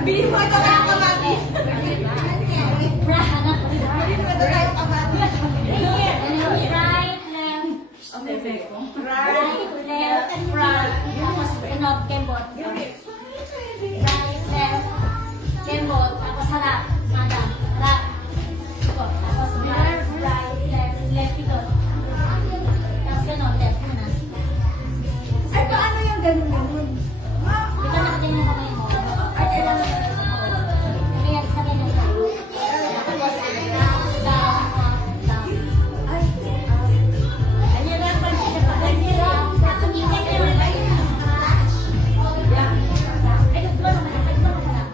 Bili mo ito kaya kamati. Right, left, and front. Tapos, kembot. Right, left, kembot. Tapos, harap. Madam. Harap. Ikot. Tapos, right, left, ikot. Tapos, ganon, left muna. Ay, paano yung ganun yun? Di ba nakatingin yung kamay mo? Ay, kailangan. Kaya, sa ganyan ka. Tapos, down, up, down. Ay, Ganyan lang pa siya. Ganyan lang. Ganyan lang. Ay, ito ba naman? Ito ba naman?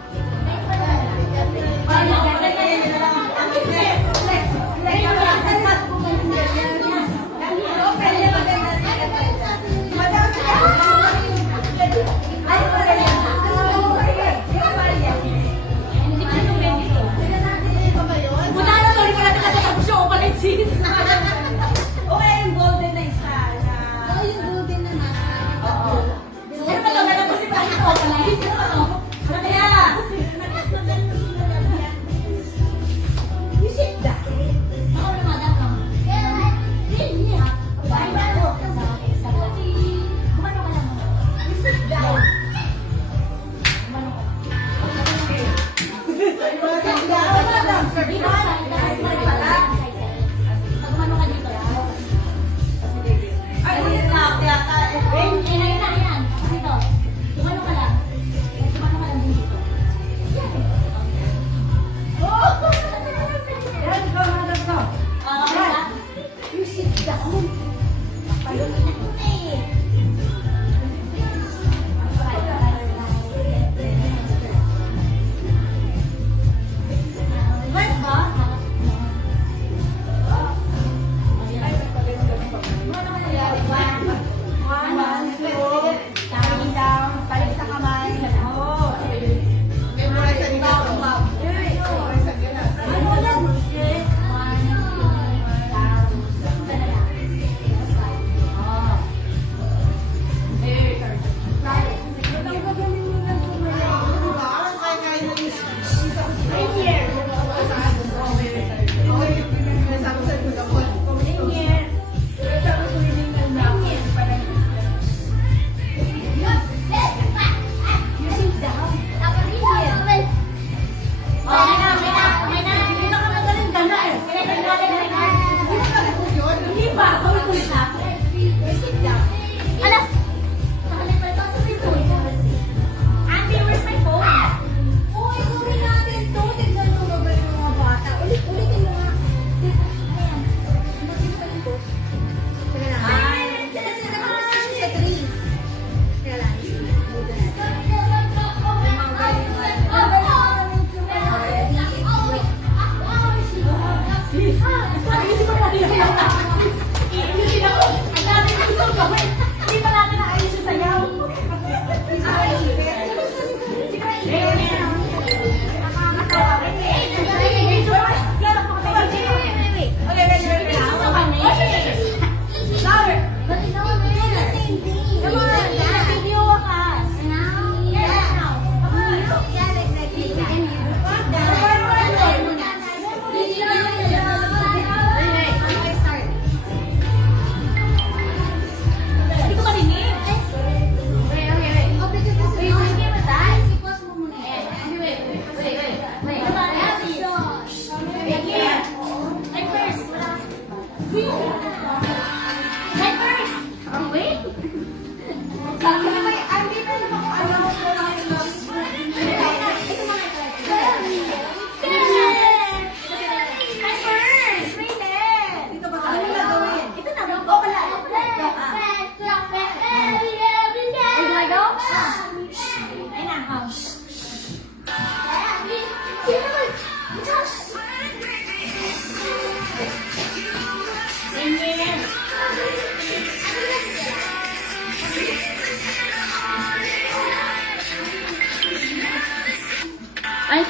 Ay,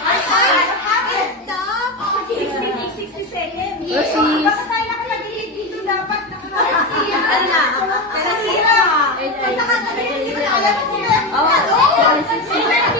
Stop! 60 seconds. Lucy. Bakit tayo nakalagay dito dapat nakakasira? Ano na? Nakasira. Pag nakakasira, alam mo sila. Oo. Oo.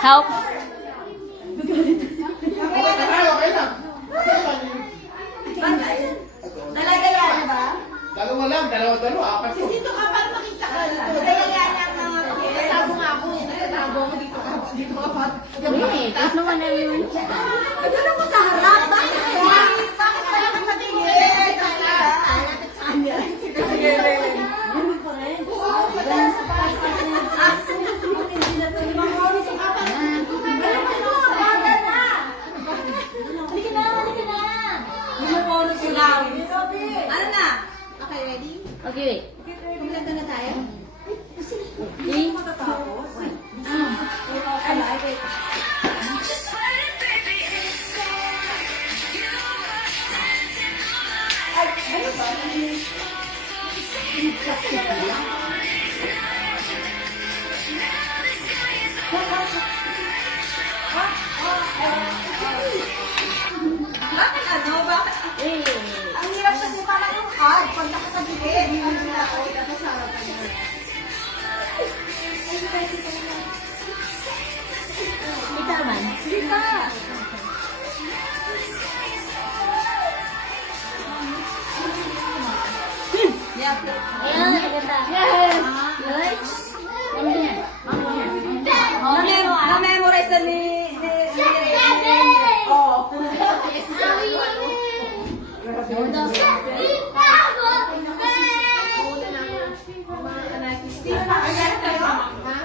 Help. Okay lang. Talaga yan, ba? Dalawa lang, dalawa, apat ko. Dito ka para makita ka. Talaga yan ang mga tabo nga ako. Tabo mo dito ka. Dito ka pa. Wait, there's no one everyone. Ano mo sa harap? Bakit kaya? Bakit kaya nakatingin? Lapit sa kanya. Sige. Ano na? Okay, ready? Okay, wait. Kumilanta na tayo? Three. Bakit ano? Bakit? Hey. Ang hirap kasi parang yung hard. Pag nakakagilid, ano na ako, tapos sa harapan niya. Kita naman. Sige ka! Ayan, maganda. Yes. Good. Mamaya. Na-memorize na ni... Oo. Steve, nakagana kayo? Ha?